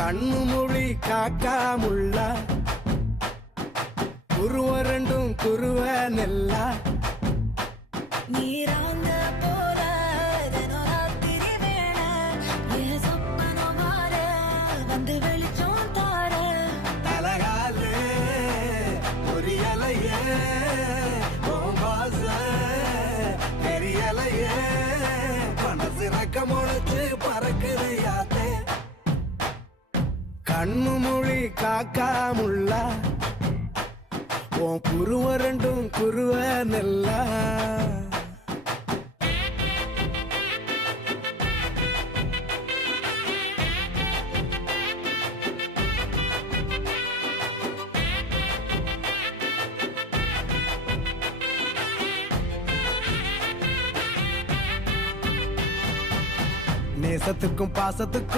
கண்ணு மொழி காக்காமுள்ள குருவ ரெண்டும் குருவ நெல்லா நீராங்க போல தினராத்திரி வேண என் சொப்பனோ மாற வந்து வெளிச்சம் தார தலகாலே பொரியலையே ஓம்பாச பெரியலையே மனசு ரக்க முளைச்சு பறக்குது யாத்தே கண்ணு மொழி காக்காமுள்ள உன் குருவ ரெண்டும் குருவ நெல்லா நேசத்துக்கும் பாசத்துக்கும்